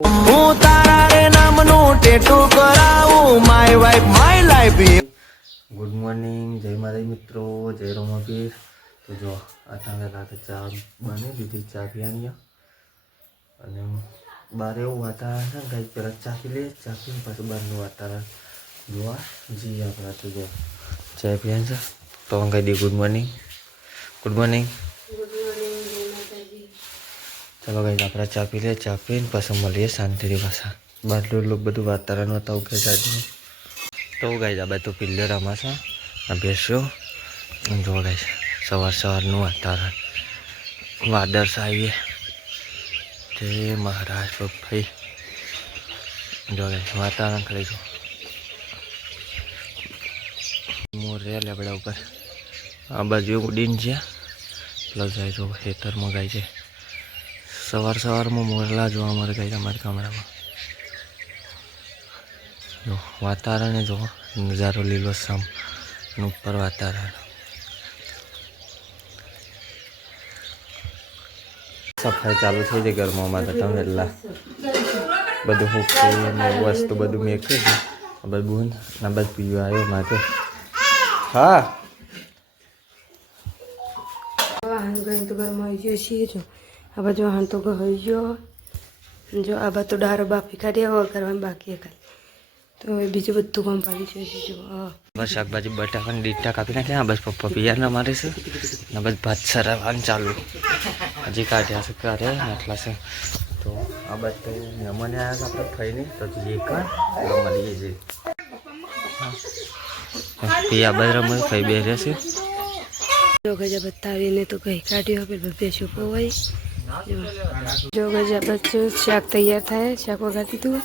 હું તારા રે નામનું ટેટુ કરાવું my wife my life. Good morning, જય માતા મિત્રો, જય રોમાપીર. તો જો અચાનક રાતે ચા બની દીધી, ચા પીવાની અને બહાર એવું વાતાવરણ છે ને કંઈક પહેલાં ચા પી લે, ચા પીને પાછું બહારનું વાતાવરણ જોવા જઈએ આપણે. તો જો ચા પીવાની છે તો હું કહી દઈએ ગુડ મોર્નિંગ. Good morning. ચલો કંઈક આપણે ચા પી લે, ચા પીને પાછું મળીએ શાંતિથી પાછા. બહારનું બધું વાતાવરણ હતા ઉગે સાજુ તો ગાઈ આ બધું પિલ્લે રમાશે બેસ્યો જો ગાઈ સવારનું વાતાવરણ વાદળ આવીએ જય મહારાજ ભાઈ. જો ગાઈ વાતાવરણ કરી જો મોર રે લેબડા ઉપર આ બાજુ ઉડીને છે પ્લસ જાય તો ખેતરમાં ગાય છે. સવારમાં મોરલા જોવા મળે ગાય અમારા ગામડામાં. જો વાતાવરણ જો નજારો લીલો સમ ઉપર વાતાવરણ. સફાઈ ચાલુ થઈ જાય ઘરમાં તો તમે એટલા બધું મૂકી વસ્તુ બધું મેક્યું છે. બધું ના બસ પીવા આવ્યો માટે. હા વાહન ગઈ તો ઘરમાં આવી ગયો છીએ. જો આ બાજુ વાહન તો ગઈ ગયો. જો આ બાજુ તો ડારો બાફી કાઢી આવો કરવાનું બાકી ખાલી. તો હવે બીજું બધું કામ પાડી છે. જો બસ શાકભાજી બટાકાને દીટા કાપી નાખ્યા. બસ પપ્પા પિયારના મારે છે ને બસ ભાત સરાવવાનું ચાલુ હજી કાઢ્યા છે કરે એટલા છે. તો આ બસ તો મહેમાને આવ્યા છે આપણે ખાઈને તો જઈએ કાં મળીએ છીએ. આ બધા રમત ખાઈ બે રહેશે. જો ગજા બતાવીને તો કઈ કાઢ્યો પેલા બેસ્યું પોવાય. જો ગજા બચ્ચું શાક તૈયાર થાય. શાક વગાડી દીધું.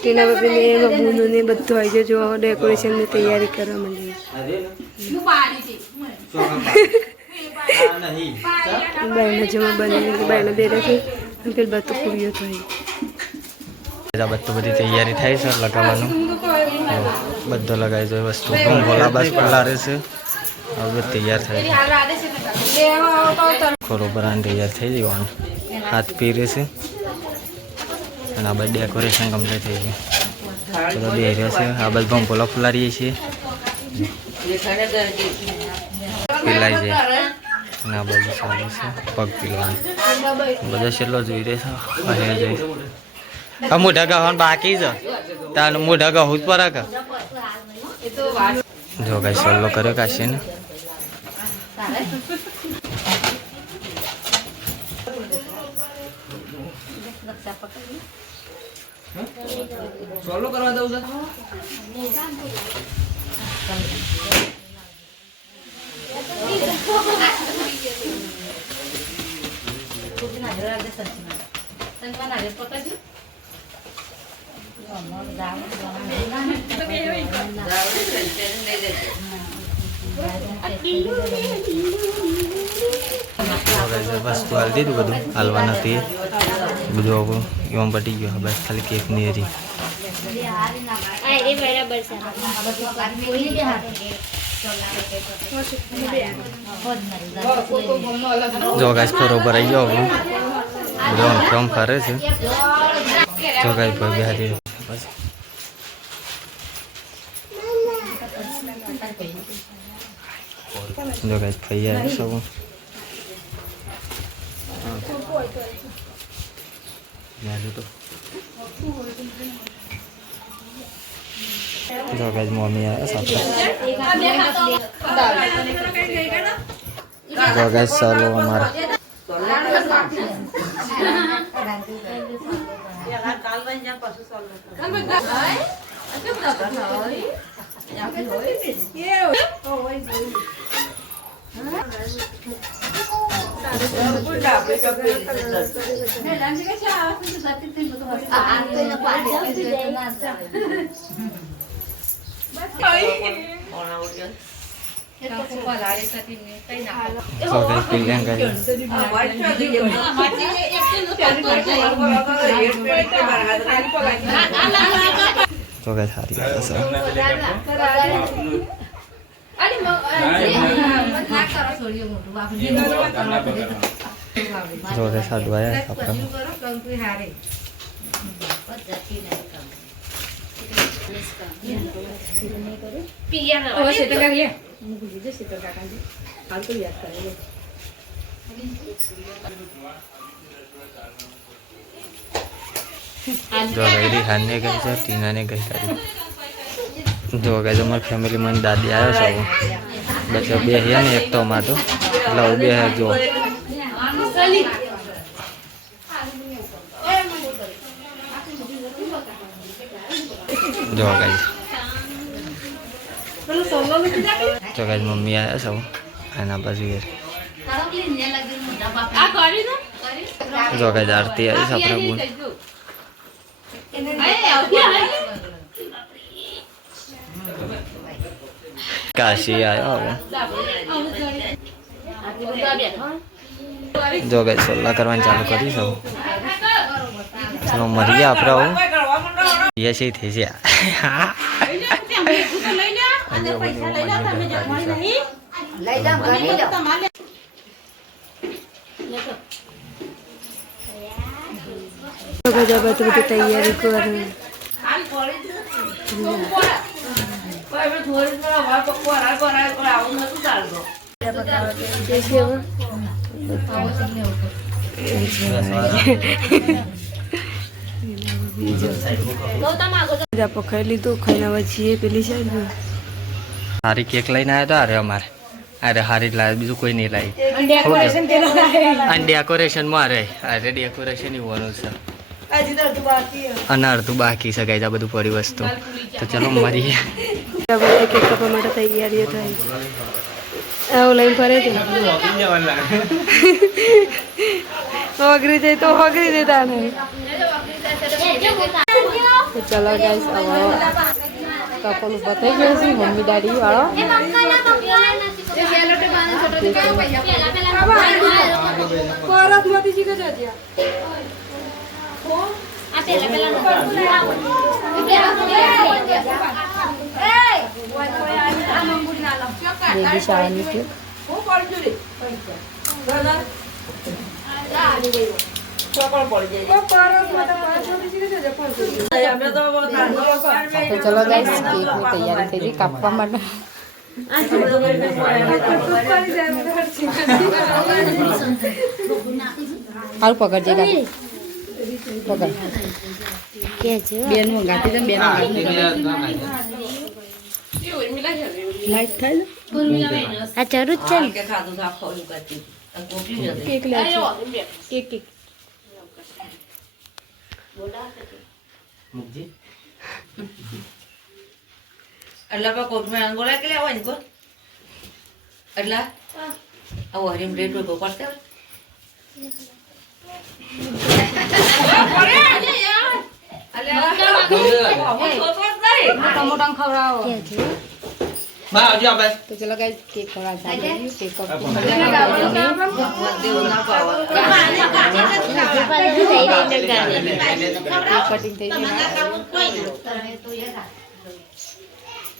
ટીના બાપીને ને બધું આવી જાય. જો ડેકોરેશનની તૈયારી કરવા માંડી. બાયના જમા બની બાયના બે રાખી પેલું બધું પૂરીઓ થઈ. બધું બધી તૈયારી થાય છે લગાવવાનું. બધો લગાવી જોઈએ વસ્તુ ભોલા બાસ પલારે છે. હવે તૈયાર થાય બરોબર આને તૈયાર થઈ જવાનું. હાથ પીરે છે અને આ બધું ડેકોરેશન કમ્પ્લીટ થઈ ગયું. ચલો બે રહ્યો છે. આ બધું ભંપોલા ફુલારીએ છીએ પીલાઈ જાય અને આ બધું સારું છે પગ પીલવાનું. બધા છેલ્લો જોઈ રહે છે અહીંયા જઈ. આ મોઢા ગાવાનું બાકી છે તાર મોઢા ગાવું જ પર કા જો કઈ સલ્લો કર્યો કાશી ને. સોલો કરવા દઉં છે. વસ્તુ હાલ દીધું બધું હાલવા નથી બધું એમાં પટી ગયો. બસ ખાલી કેક ની હરી જો ગાઈસ બરોબર આવી ગયો. બધું ફોર્મ ફરે છે. જો ગાઈસ ભાઈ હારી બસ જો ગાઈસ ફઈ આવી સૌ. જો ગાઈસ મમ્મી આવ્યા સાથે. જો ગાઈસ ચાલો અમારા તો કઈ સારી આવે છે જો કે સાદું આવ્યા આપણે જો ગઈ હાને ગઈ છે ટીનાને ગઈ કાઢી જો ગઈ તમારી ફેમિલીમાં દાદી આવ્યો છે બસ બે હે ને એક તો માં તો એટલે બે હે જો જો ગઈ તો ગઈ મમ્મી આવ્યા સૌ એના પછી જો ગઈ આરતી આવી છે આપણે બોલ કાશી આવ્યો હવે જો ગઈ સોલા કરવાની ચાલુ કરી સૌ ચલો મરી ગયા આપણે એ છે થઈ છે બધી તૈયારી કરું પકડી લીધું ખાઈને હવે છીએ પેલી સાઈડ હારી કેક લઈને આવ્યો તો અરે અમારે અરે હારી જ લાવ્યો બીજું કોઈ નહીં લાવી અને ડેકોરેશન માં અરે ડેકોરેશન હોવાનું છે અને અડધું બાકી છે ગાઈઝ આ બધું પડી વસ્તુ તો ચલો મરીએ કેક કાપવા માટે તૈયારીઓ થાય આવું લઈને ફરે છે વગરી જાય તો વગરી દેતા નહીં તો ચલો ગાઈસ હવે કપલ બતાવી ગયો છે મમ્મી દાદી વાળો બેબી શાળાની કેક તો ચલો ગાઈસ કેકની તૈયારી થઈ ગઈ કાપવા માટે હાલ પકડજે ગાડી પકડ બેન મંગાતી તો બેન લાઈટ થાય આ ચરું જ છે કેક લે કેક કેક અલ્લા પા કોટ મે અંગોલા કે લેવા ને કો અલ્લા આવો હરીમ રેટ કો પડતે ટમોટા ખવડાવો બા આવજો આપણે તો ચલો ગાઈસ કેક ખવડાવતા કેક કટિંગ થઈ ગઈ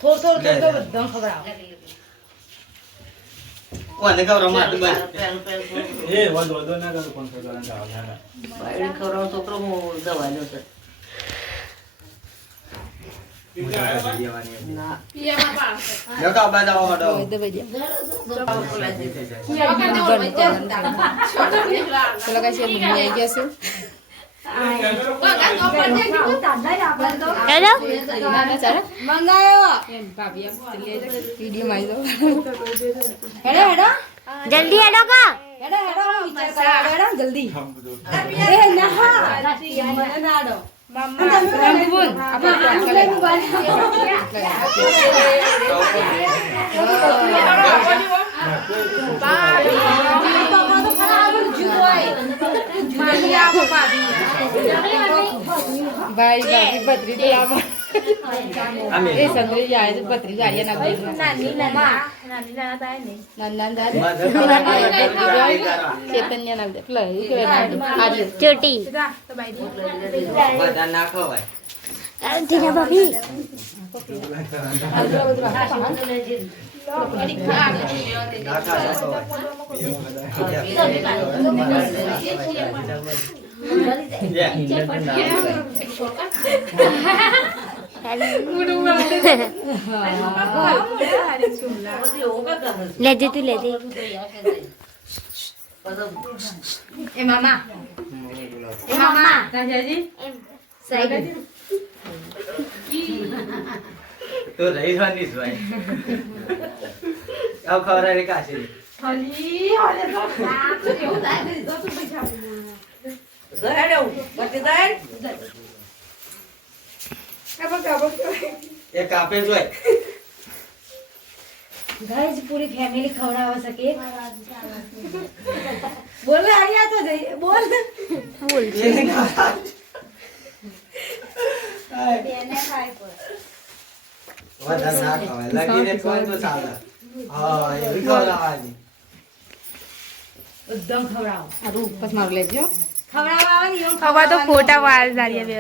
થોડું બધા ખવડાવો ઓને કવરો માં બસ એ વધો ના કરું પણ કરવાનું ચાલે બાયડી ખવરાવ છોકરો મો દવા લ્યો છે ના જો કા બા જાવ હડો ચલો ગાઈસ મમ્મી આવી ગયા છે जल्दी हेडो का જલ્દી ભાઈ ભાભી બત્રી તો આમાં એ સંદરી જાય તો બત્રી જાય ના નાની ચેતન્ય ના દે પ્લે चोटी બધા નાખો ભાઈ ठीक है भाभी ले दे तू ले दे એ મામા રાજાજી सही તો રહી જવાની જ ભાઈ આવ ખબર રે કાશી એ કાપે જોય गाइस पूरी फैमिली खवड़ावा सके બોલ આયા તો જઈ બોલ વધારે ના ખવાય લગીને કોઈ તો ચાલે હા એવી ખવડાવવાની એકદમ ખવડાવો આ રૂપ પછી મારું લેજો खवड़ावा आवानी हम હવે તો ફોટા વાળ જારીએ બે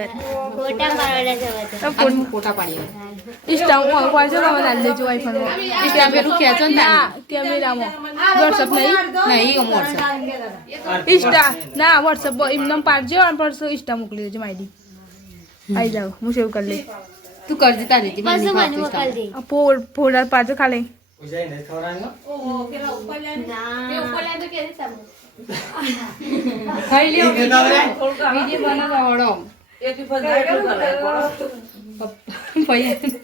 फोटा पाड़े जवा તો ફોટા પાડીએ ઇન્સ્ટા માં પાડજો તમે દાલ દેજો આઈફોન માં ઇન્સ્ટા પેલું ખેંચો ને ના કેમેરામાં વોટ્સએપ નહીં નહીં અમોર ઇન્સ્ટા ના વોટ્સએપ એમને પાડજો અને પરસો ઇન્સ્ટા મોકલી દેજો મારી આવી જાવ હું સેવ કરી લે તું કરજે તારી રીતે बस मन मोकल दे ફોટા પાડજો ખાલી ઉજાઈ ને ખવડાવવાનો ખાઈ લ્યો એ તો રે વિડિયો બનાવવા વાળો એક ફસાય તો ભૈયા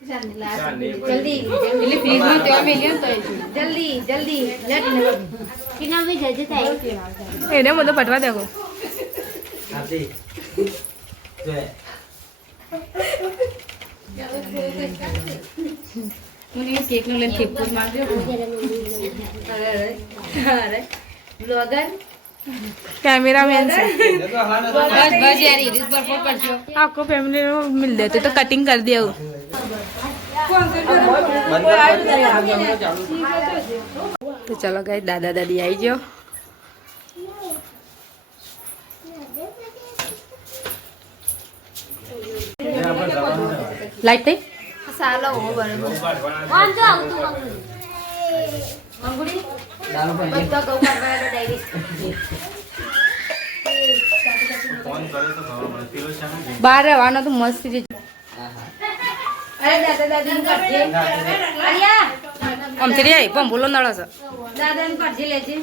जल्दी એટલે ફ્રીજમાં તેવા મેલ્યો ને તો जल्दी जल्दी लेट किना भी जल्दी થાય એને બધો પટવા દેગો આપી જોય મને કેક નો લઈને કેક પર મારજો अरे ब्लॉगर कैमरामैन से બસ બસ યાર રીસ પર ફોટ કરજો आपको फैमिली में मिल देते तो कटिंग कर दिया वो तो चलो गए दादा दादी आई जो लाइट थे सालो हो बरोबर ऑन जो आउ तू मंगुड़ी બધા ગૌ કરવાનો ડાયરી बाहर रहवानो तो मस्त थी અરે દાદા દાદી કરજે અરિયા हम चली आई पण बोलो नळा सा દાદા ને કરજે લેજે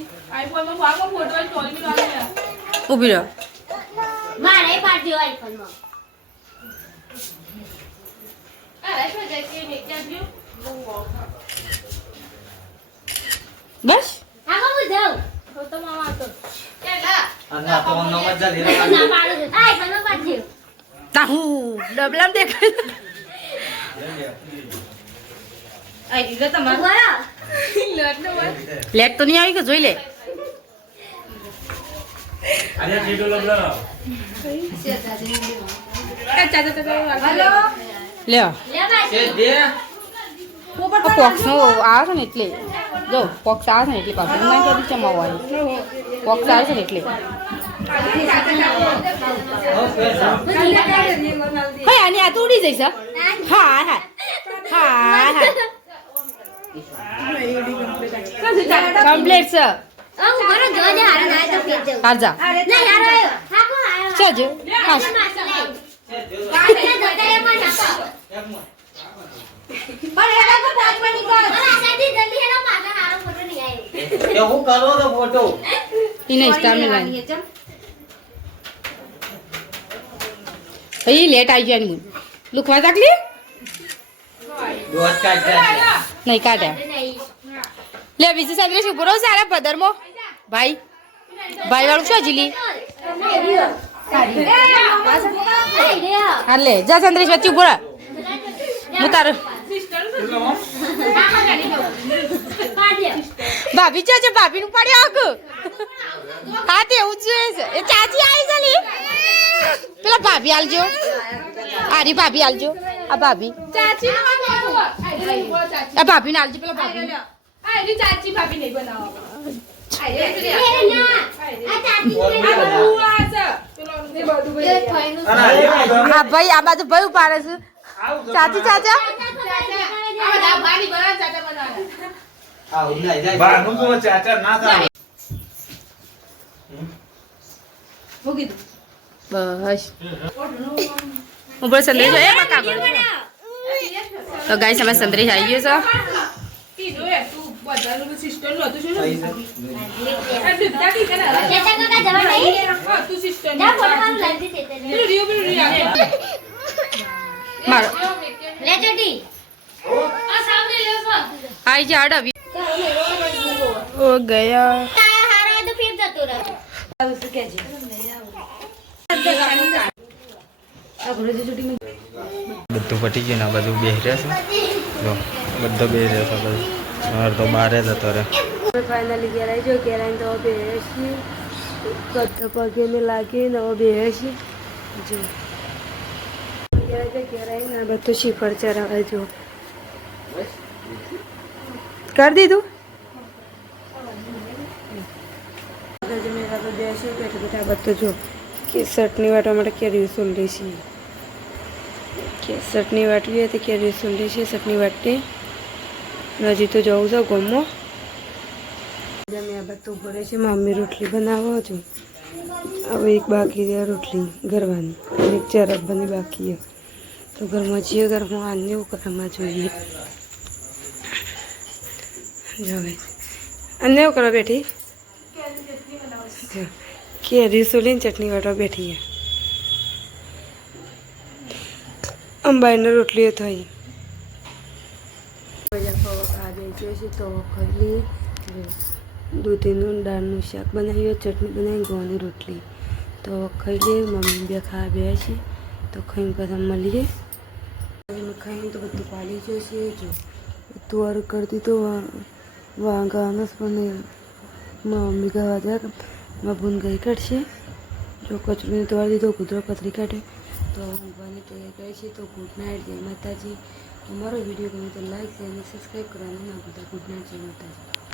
उभी रहो મારે પાડ્યો આઈફોન માં बस આગો જાવ અને ફોન નો મજા લે ના પાડો આઈફોન માં પાડ્યો ताहू डबलम देख આ ઈલે તમાર બોલો लेट तो नहीं आई के જોઈ લે અરે જેટલો લબડા હેલો લે લે ભાઈ દે પોક્સ નો આવે છે ને એટલે જો પોક્સ આવે છે ને એટલે પાછું ના કરી ચમાવવાની પોક્સ આવે છે ને એટલે હા આની આ તો ઉડી જઈશ હા હા હા હા કમ્પ્લીટ છે હું ઘરે જો જે હારે ના તો ફેર જાવ હાર જા ના યાર આયો હા કો આયો ચાજો હા કાલે દોડે એમાં નાતો પણ એના કો પાછ માં નીકળ અરે આસાજી જલ્દી એનો માથા હારો ફોટો નહીં આયો કે હું કરો તો ફોટો ઇને સ્ટાર ને લાઈન ભાઈ લેટ આવી ગયા ની લુખવા તાકલી દોત કાઢ નહીં કાઢે લે બીજી સાંજે શું પૂરો સારા પદરમો ભાઈ ભાઈ વાળું શું જીલી હા લે જા ચંદ્રેશ વચ્ચે ઉભો રહે હું તારો ભાભી છે ભાભી નું પાડ્યો આગ હા તે એવું જ છે એ ચાચી આવી ચાલી પેલા ભાભી આલજો આરી ભાભી આલજો આ ભાભી આ ભાભી ને આલજો પેલા ભાભી હા ભાઈ આ બાજુ ભાઈ ઉપાડે છે ચાચી ચાચા બાનું તો ચાચા ના થાય. બસ ઉપર સંદેશ જોઈએ કાકા તો ગાઈસ અમે સંદેશ આવી ગયો મારો આઈ જા અડવી ઓ ગયા બધું પટી ગયું ને આ બધું બેસી રહ્યા છે જો બધો બેસી રહ્યો છે બધું મારે તો બારે જતો રહે ફાઇનલી ઘેર આવી જો ઘેર આવીને તો બેસી કદ પગે ને લાગી ને બેસી જો ઘેર આવીને આ બધું શ્રીફળ ચરાવે જો કરી દીધું મેળા પર બેસી બેઠા બેઠા બધું જો કેસટની વાટવા માટે કેરી સોલડી છે કેસટની વાટવી હતી કેરી સોલડી છે ચટણી વાટતી હજી તો જવું છે ગમો મેં આ બધું ભરે છે મમ્મી રોટલી બનાવો છું હવે એક બાકી છે રોટલી ગરવાની એક ચરબની બાકી છે તો ઘરમાં જઈએ ઘરમાં આને એવું કરવામાં જોઈએ જો આને એવું કરવા બેઠી કેરી સોલીને ચટણી વાટવા બેઠી છે અંબાઈને રોટલીઓ થઈ આ જાય છે તો ખાલી દૂધીનું દાળનું શાક બનાવ્યું ચટણી બનાવી ગોળની રોટલી તો ખાઈ લઈએ મમ્મી બે ખાવા બે છે તો ખાઈને પાછા મળીએ ખાઈને તો બધું પાલી જશે જો બધું વાર કરી દીધું વાંગાનું પણ મમ્મી ગાવા જાય બાબુને ગઈ કાઢશે જો કચરું તોડી દીધો કૂતરો પતરી કાઢે તો ઊંઘવાની તૈયારી કરી છે તો ગુડ નાઇટ જય માતાજી અમારો વિડીયો ગમે તો લાઈક અને સબસ્ક્રાઈબ કરવાનું ના ભૂલતા ગુડ નાઇટ જય માતાજી